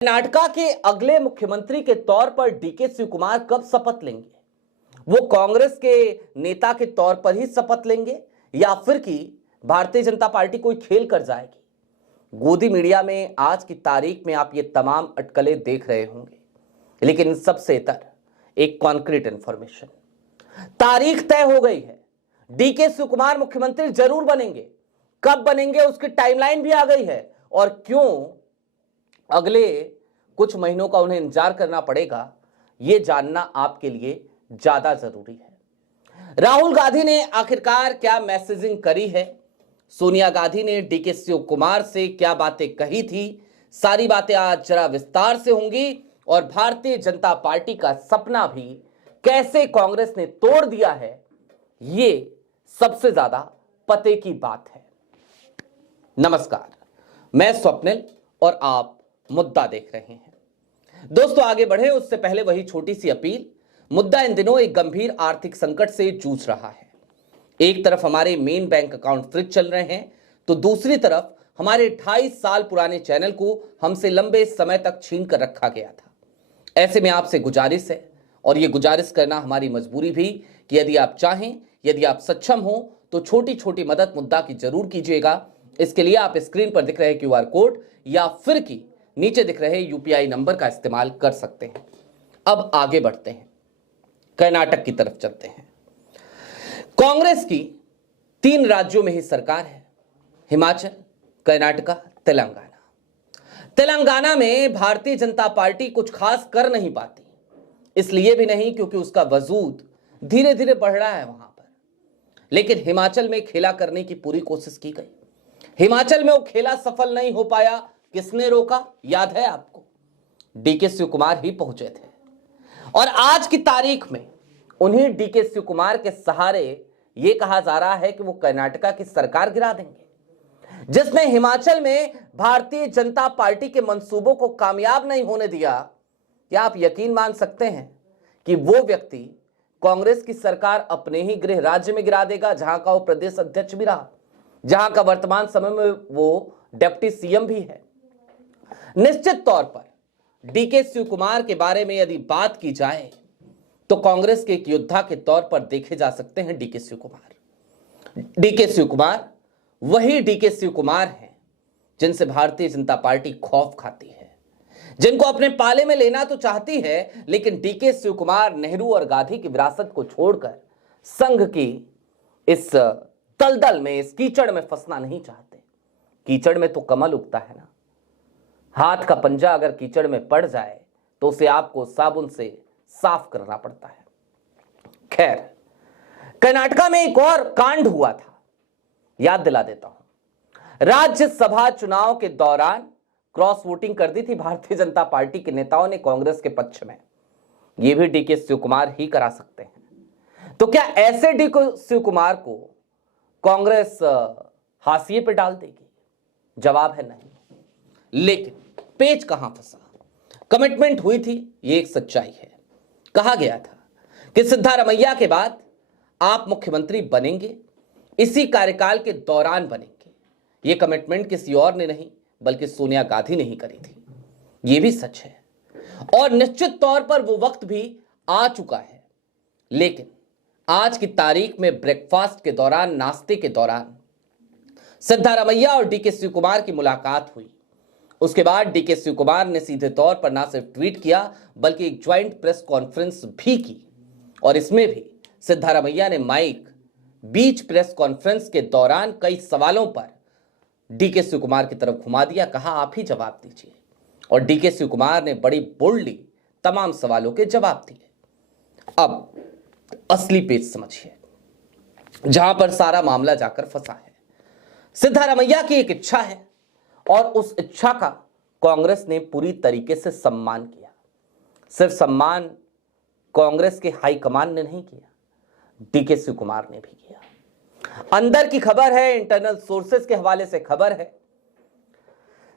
कर्नाटक के अगले मुख्यमंत्री के तौर पर डीके शिवकुमार कब शपथ लेंगे? वो कांग्रेस के नेता के तौर पर ही शपथ लेंगे या फिर कि भारतीय जनता पार्टी कोई खेल कर जाएगी? गोदी मीडिया में आज की तारीख में आप ये तमाम अटकलें देख रहे होंगे, लेकिन इन सबसे इतर एक कॉन्क्रीट इंफॉर्मेशन, तारीख तय हो गई है। डीके शिवकुमार मुख्यमंत्री जरूर बनेंगे। कब बनेंगे उसकी टाइमलाइन भी आ गई है, और क्यों अगले कुछ महीनों का उन्हें इंतजार करना पड़ेगा, यह जानना आपके लिए ज्यादा जरूरी है। राहुल गांधी ने आखिरकार क्या मैसेजिंग करी है? सोनिया गांधी ने डीके शिवकुमार से क्या बातें कही थी? सारी बातें आज जरा विस्तार से होंगी, और भारतीय जनता पार्टी का सपना भी कैसे कांग्रेस ने तोड़ दिया है, ये सबसे ज्यादा पते की बात है। नमस्कार, मैं स्वप्निल और आप मुद्दा देख रहे हैं। दोस्तों, आगे बढ़े उससे पहले वही छोटी सी अपील। मुद्दा इन दिनों एक गंभीर आर्थिक संकट से जूझ रहा है। एक तरफ हमारे मेन बैंक अकाउंट फ्रीज चल रहे हैं, तो दूसरी तरफ हमारे 28 साल पुराने चैनल को हमसे लंबे समय तक छीन कर रखा गया था। ऐसे में आपसे गुजारिश है, और यह गुजारिश करना हमारी मजबूरी भी, कि यदि आप चाहें, यदि आप सक्षम हो, तो छोटी छोटी मदद मुद्दा की जरूर कीजिएगा। इसके लिए आप स्क्रीन पर दिख रहे क्यूआर कोड या फिर कि नीचे दिख रहे यूपीआई नंबर का इस्तेमाल कर सकते हैं। अब आगे बढ़ते हैं, कर्नाटक की तरफ चलते हैं। कांग्रेस की 3 राज्यों में ही सरकार है, हिमाचल, कर्नाटक, तेलंगाना। तेलंगाना में भारतीय जनता पार्टी कुछ खास कर नहीं पाती, इसलिए भी नहीं क्योंकि उसका वजूद धीरे धीरे बढ़ रहा है वहां पर। लेकिन हिमाचल में खेला करने की पूरी कोशिश की गई। हिमाचल में वो खेला सफल नहीं हो पाया। किसने रोका? याद है आपको? डीके शिवकुमार ही पहुंचे थे, और आज की तारीख में उन्हीं डीके शिवकुमार के सहारे यह कहा जा रहा है कि वो कर्नाटक की सरकार गिरा देंगे, जिसने हिमाचल में भारतीय जनता पार्टी के मंसूबों को कामयाब नहीं होने दिया। क्या आप यकीन मान सकते हैं कि वो व्यक्ति कांग्रेस की सरकार अपने ही गृह राज्य में गिरा देगा, जहां का वो प्रदेश अध्यक्ष भी रहा, जहां का वर्तमान समय में वो डिप्टी सीएम भी है। निश्चित तौर पर डीके शिवकुमार के बारे में यदि बात की जाए तो कांग्रेस के एक योद्धा के तौर पर देखे जा सकते हैं डीके शिवकुमार। डीके शिवकुमार वही डीके शिवकुमार हैं जिनसे भारतीय जनता पार्टी खौफ खाती है, जिनको अपने पाले में लेना तो चाहती है, लेकिन डीके शिवकुमार नेहरू और गांधी की विरासत को छोड़कर संघ की इस दलदल में, इस कीचड़ में फंसना नहीं चाहते। कीचड़ में तो कमल उगता है ना। हाथ का पंजा अगर कीचड़ में पड़ जाए तो उसे आपको साबुन से साफ करना पड़ता है। खैर, कर्नाटक में एक और कांड हुआ था, याद दिला देता हूं। राज्यसभा चुनाव के दौरान क्रॉस वोटिंग कर दी थी भारतीय जनता पार्टी के नेताओं ने कांग्रेस के पक्ष में। यह भी डीके शिवकुमार ही करा सकते हैं। तो क्या ऐसे डीके शिवकुमार को कांग्रेस हाशिए पे डाल देगी? जवाब है नहीं। लेकिन पेच कहां फंसा? कमिटमेंट हुई थी, यह एक सच्चाई है। कहा गया था कि सिद्धारमैया के बाद आप मुख्यमंत्री बनेंगे, इसी कार्यकाल के दौरान बनेंगे। यह कमिटमेंट किसी और ने नहीं बल्कि सोनिया गांधी ने ही करी थी। यह भी सच है, और निश्चित तौर पर वो वक्त भी आ चुका है। लेकिन आज की तारीख में ब्रेकफास्ट के दौरान, नाश्ते के दौरान सिद्धारमैया और डीके शिवकुमार की मुलाकात हुई। उसके बाद डीके शिवकुमार ने सीधे तौर पर ना सिर्फ ट्वीट किया बल्कि एक ज्वाइंट प्रेस कॉन्फ्रेंस भी की, और इसमें भी सिद्धारमैया ने माइक बीच प्रेस कॉन्फ्रेंस के दौरान कई सवालों पर डीके शिवकुमार की तरफ घुमा दिया। कहा, आप ही जवाब दीजिए, और डीके शिवकुमार ने बड़ी बोल्डली तमाम सवालों के जवाब दिए। अब असली पेच समझिए, जहां पर सारा मामला जाकर फंसा है। सिद्धारमैया की एक इच्छा है, और उस इच्छा का कांग्रेस ने पूरी तरीके से सम्मान किया। सिर्फ सम्मान कांग्रेस के हाईकमान ने नहीं किया, डीके शिवकुमार ने भी किया। अंदर की खबर है, इंटरनल सोर्सेस के हवाले से खबर है।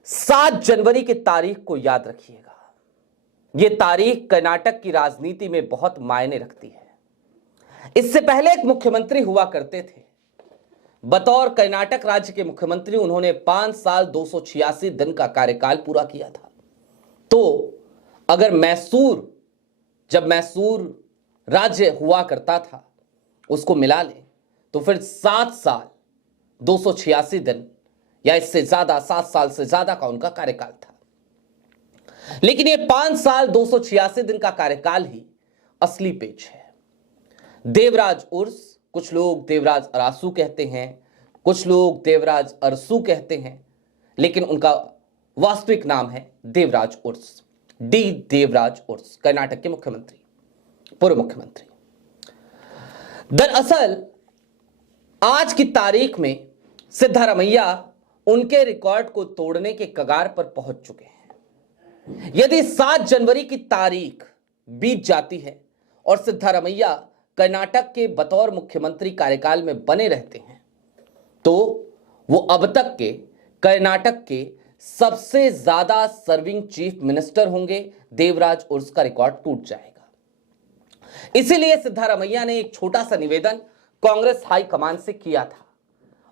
7 जनवरी की तारीख को याद रखिएगा। यह तारीख कर्नाटक की राजनीति में बहुत मायने रखती है। इससे पहले एक मुख्यमंत्री हुआ करते थे। बतौर कर्नाटक राज्य के मुख्यमंत्री उन्होंने 5 साल 286 दिन का कार्यकाल पूरा किया था। तो अगर मैसूर, जब मैसूर राज्य हुआ करता था, उसको मिला ले तो फिर 7 साल 286 दिन या इससे ज्यादा, 7 साल से ज्यादा का उनका कार्यकाल था। लेकिन ये 5 साल 286 दिन का कार्यकाल ही असली पेच है। देवराज उर्स, कुछ लोग देवराज अरासू कहते हैं, कुछ लोग देवराज अरसू कहते हैं, लेकिन उनका वास्तविक नाम है देवराज उर्स, डी देवराज उर्स, कर्नाटक के मुख्यमंत्री, पूर्व मुख्यमंत्री। दरअसल आज की तारीख में सिद्धारमैया उनके रिकॉर्ड को तोड़ने के कगार पर पहुंच चुके हैं। यदि 7 जनवरी की तारीख बीत जाती है और सिद्धारमैया कर्नाटक के बतौर मुख्यमंत्री कार्यकाल में बने रहते हैं, तो वो अब तक के कर्नाटक के सबसे ज्यादा सर्विंग चीफ मिनिस्टर होंगे। देवराज उर्स का रिकॉर्ड टूट जाएगा। इसीलिए सिद्धारमैया ने एक छोटा सा निवेदन कांग्रेस हाईकमान से किया था,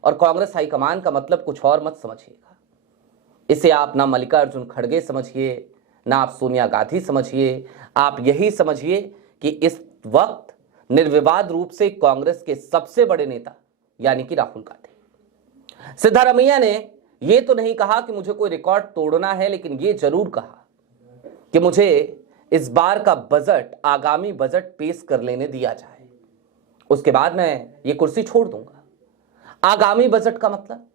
और कांग्रेस हाईकमान का मतलब कुछ और मत समझिएगा। इसे आप ना मल्लिकार्जुन खड़गे समझिए, ना आप सोनिया गांधी समझिए, आप यही समझिए कि इस वक्त निर्विवाद रूप से कांग्रेस के सबसे बड़े नेता यानी कि राहुल गांधी। सिद्धारमैया ने यह तो नहीं कहा कि मुझे कोई रिकॉर्ड तोड़ना है, लेकिन यह जरूर कहा कि मुझे इस बार का बजट, आगामी बजट पेश कर लेने दिया जाए, उसके बाद मैं ये कुर्सी छोड़ दूंगा। आगामी बजट का मतलब,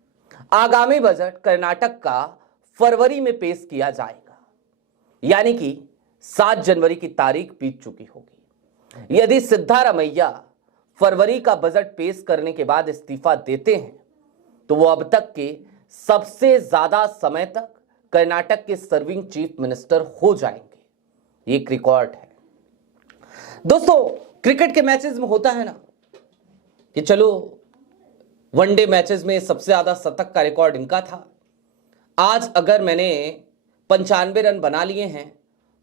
आगामी बजट कर्नाटक का फरवरी में पेश किया जाएगा, यानी कि 7 जनवरी की तारीख बीत चुकी होगी। यदि सिद्धारमैया फरवरी का बजट पेश करने के बाद इस्तीफा देते हैं, तो वो अब तक के सबसे ज्यादा समय तक कर्नाटक के सर्विंग चीफ मिनिस्टर हो जाएंगे। ये एक रिकॉर्ड है। दोस्तों, क्रिकेट के मैचेस में होता है ना कि चलो वनडे मैचेस में सबसे ज्यादा शतक का रिकॉर्ड इनका था। आज अगर मैंने 95 रन बना लिए हैं,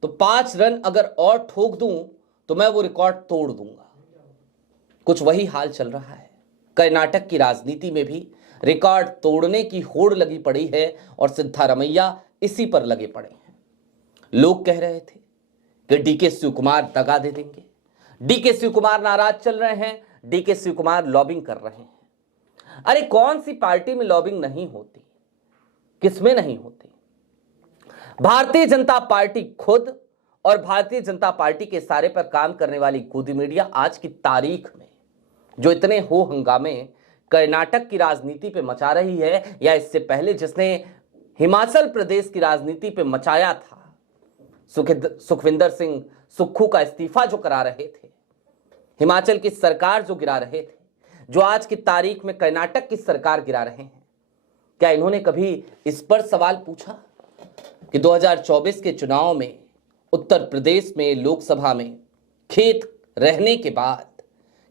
तो 5 रन अगर और ठोक दूं तो मैं वो रिकॉर्ड तोड़ दूंगा। कुछ वही हाल चल रहा है। कर्नाटक की राजनीति में भी रिकॉर्ड तोड़ने की होड़ लगी पड़ी है और सिद्धारमैया इसी पर लगे पड़े हैं। लोग कह रहे थे कि डीके शिवकुमार दगा दे देंगे, डीके शिवकुमार नाराज चल रहे हैं, डीके शिवकुमार लॉबिंग कर रहे हैं। अरे कौन सी पार्टी में लॉबिंग नहीं होती, किसमें नहीं होती? भारतीय जनता पार्टी खुद और भारतीय जनता पार्टी के सारे पर काम करने वाली गोदी मीडिया आज की तारीख में जो इतने हो हंगामे कर्नाटक की राजनीति पे मचा रही है, या इससे पहले जिसने हिमाचल प्रदेश की राजनीति पे मचाया था, सुखविंदर सिंह सुक्खू का इस्तीफा जो करा रहे थे, हिमाचल की सरकार जो गिरा रहे थे, जो आज की तारीख में कर्नाटक की सरकार गिरा रहे हैं, क्या इन्होंने कभी इस पर सवाल पूछा कि 2024 के चुनाव में उत्तर प्रदेश में लोकसभा में खेत रहने के बाद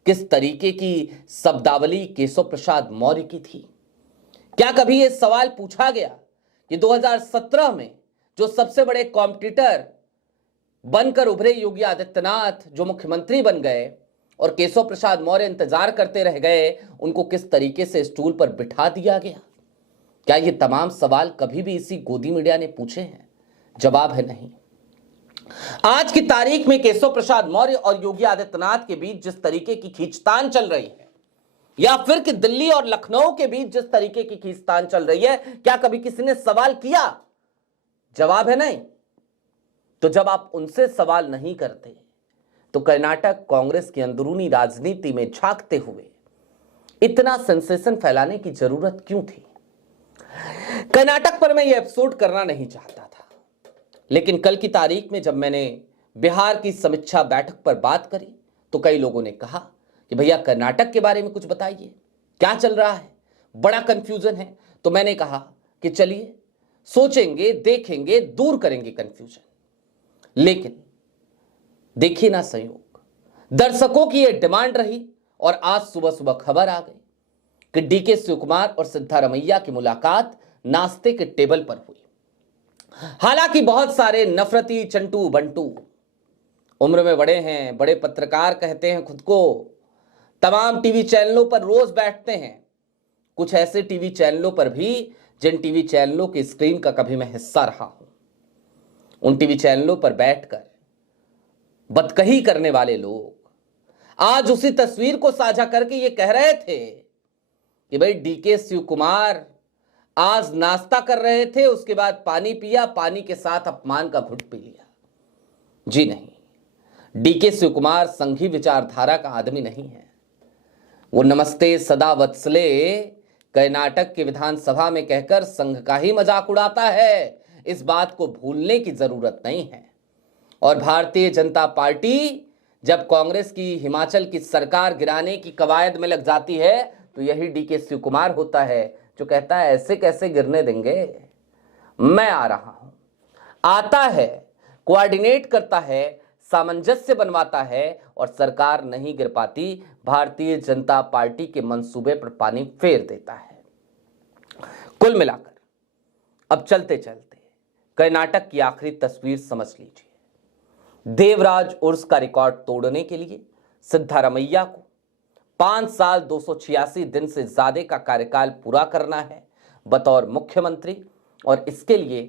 किस तरीके की शब्दावली केशव प्रसाद मौर्य की थी? क्या कभी यह सवाल पूछा गया कि 2017 में जो सबसे बड़े कॉम्पिटिटर बनकर उभरे योगी आदित्यनाथ जो मुख्यमंत्री बन गए और केशव प्रसाद मौर्य इंतजार करते रह गए, उनको किस तरीके से स्टूल पर बिठा दिया गया? क्या ये तमाम सवाल कभी भी इसी गोदी मीडिया ने पूछे हैं? जवाब है नहीं। आज की तारीख में केशव प्रसाद मौर्य और योगी आदित्यनाथ के बीच जिस तरीके की खींचतान चल रही है, या फिर कि दिल्ली और लखनऊ के बीच जिस तरीके की खींचतान चल रही है, क्या कभी किसी ने सवाल किया? जवाब है नहीं। तो जब आप उनसे सवाल नहीं करते, तो कर्नाटक कांग्रेस की अंदरूनी राजनीति में झांकते हुए इतना सेंसेशन फैलाने की जरूरत क्यों थी? कर्नाटक पर मैं यह एपिसोड करना नहीं चाहता था, लेकिन कल की तारीख में जब मैंने बिहार की समीक्षा बैठक पर बात करी, तो कई लोगों ने कहा कि भैया कर्नाटक के बारे में कुछ बताइए, क्या चल रहा है, बड़ा कंफ्यूजन है। तो मैंने कहा कि चलिए सोचेंगे, देखेंगे, दूर करेंगे कंफ्यूजन। लेकिन देखिए ना संयोग, दर्शकों की यह डिमांड रही और आज सुबह सुबह खबर आ गई कि डीके शिवकुमार और सिद्धारमैया की मुलाकात नाश्ते के टेबल पर हुई। हालांकि बहुत सारे नफरती चंटू बंटू, उम्र में बड़े हैं, बड़े पत्रकार कहते हैं खुद को, तमाम टीवी चैनलों पर रोज बैठते हैं, कुछ ऐसे टीवी चैनलों पर भी जिन टीवी चैनलों की स्क्रीन का कभी मैं हिस्सा रहा हूं, उन टीवी चैनलों पर बैठकर बदकही करने वाले लोग आज उसी तस्वीर को साझा करके ये कह रहे थे कि भाई डीके शिव कुमार आज नाश्ता कर रहे थे, उसके बाद पानी पिया, पानी के साथ अपमान का घुट पी लिया। जी नहीं, डीके शिव कुमार संघी विचारधारा का आदमी नहीं है। वो नमस्ते सदा वत्सले कर्नाटक की विधानसभा में कहकर संघ का ही मजाक उड़ाता है, इस बात को भूलने की जरूरत नहीं है। और भारतीय जनता पार्टी जब कांग्रेस की हिमाचल की सरकार गिराने की कवायद में लग जाती है तो यही डीके शिव कुमार होता है जो कहता है ऐसे कैसे गिरने देंगे, मैं आ रहा हूं। आता है, कोऑर्डिनेट करता है, सामंजस्य बनवाता है और सरकार नहीं गिर पाती, भारतीय जनता पार्टी के मंसूबे पर पानी फेर देता है। कुल मिलाकर अब चलते चलते कर्नाटक की आखिरी तस्वीर समझ लीजिए। देवराज उर्स का रिकॉर्ड तोड़ने के लिए सिद्धारमैया को 5 साल 286 दिन से ज्यादा का कार्यकाल पूरा करना है बतौर मुख्यमंत्री। और इसके लिए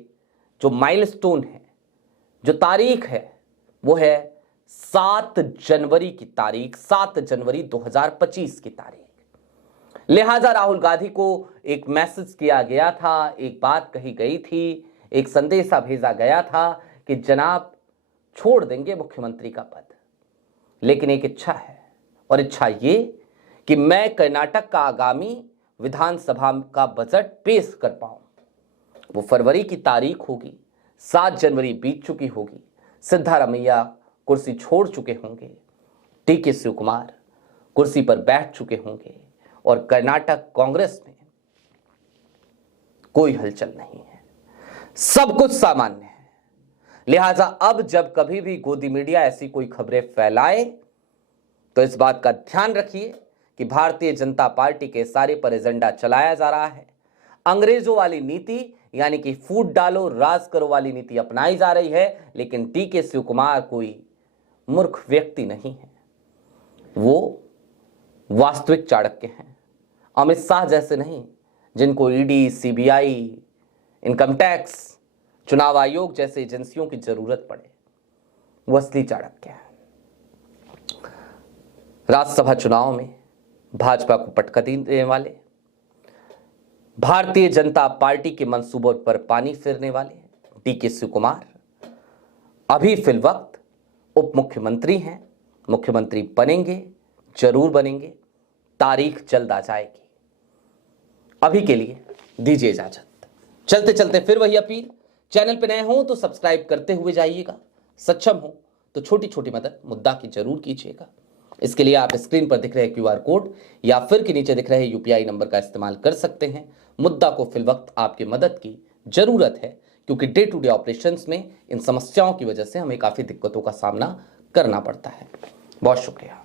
जो माइलस्टोन है, जो तारीख है, वो है 7 जनवरी की तारीख, 7 जनवरी 2025 की तारीख। लिहाजा राहुल गांधी को एक मैसेज किया गया था, एक बात कही गई थी, एक संदेशा भेजा गया था कि जनाब छोड़ देंगे मुख्यमंत्री का पद, लेकिन एक इच्छा है, और इच्छा ये कि मैं कर्नाटक का आगामी विधानसभा का बजट पेश कर पाऊं। वो फरवरी की तारीख होगी, 7 जनवरी बीत चुकी होगी, सिद्धारमैया कुर्सी छोड़ चुके होंगे, डीके शिव कुमार कुर्सी पर बैठ चुके होंगे और कर्नाटक कांग्रेस में कोई हलचल नहीं है, सब कुछ सामान्य है। लिहाजा अब जब कभी भी गोदी मीडिया ऐसी कोई खबरें फैलाए तो इस बात का ध्यान रखिए कि भारतीय जनता पार्टी के सारे पर एजेंडा चलाया जा रहा है। अंग्रेजों वाली नीति यानी कि फूट डालो राज करो वाली नीति अपनाई जा रही है, लेकिन डीके शिव कुमार कोई मूर्ख व्यक्ति नहीं है, वो वास्तविक चाणक्य हैं। अमित शाह जैसे नहीं, जिनको ईडी, सीबीआई, इनकम टैक्स, चुनाव आयोग जैसे एजेंसियों की जरूरत पड़े, वो असली चाणक्य है। राज्यसभा चुनाव में भाजपा को पटका देने वाले, भारतीय जनता पार्टी के मंसूबों पर पानी फेरने वाले डीके शिव कुमार अभी फिलवक्त उप मुख्यमंत्री हैं। मुख्यमंत्री बनेंगे, जरूर बनेंगे, तारीख जल्द आ जाएगी। अभी के लिए दीजिए इजाजत। चलते चलते फिर वही अपील, चैनल पे नए हो तो सब्सक्राइब करते हुए जाइएगा, सक्षम हो तो छोटी छोटी मदद मुद्दा की जरूर कीजिएगा। इसके लिए आप स्क्रीन पर दिख रहे QR कोड या फिर के नीचे दिख रहे UPI नंबर का इस्तेमाल कर सकते हैं। मुद्दा को फिलवक्त आपकी मदद की जरूरत है, क्योंकि डे टू डे ऑपरेशंस में इन समस्याओं की वजह से हमें काफी दिक्कतों का सामना करना पड़ता है। बहुत शुक्रिया।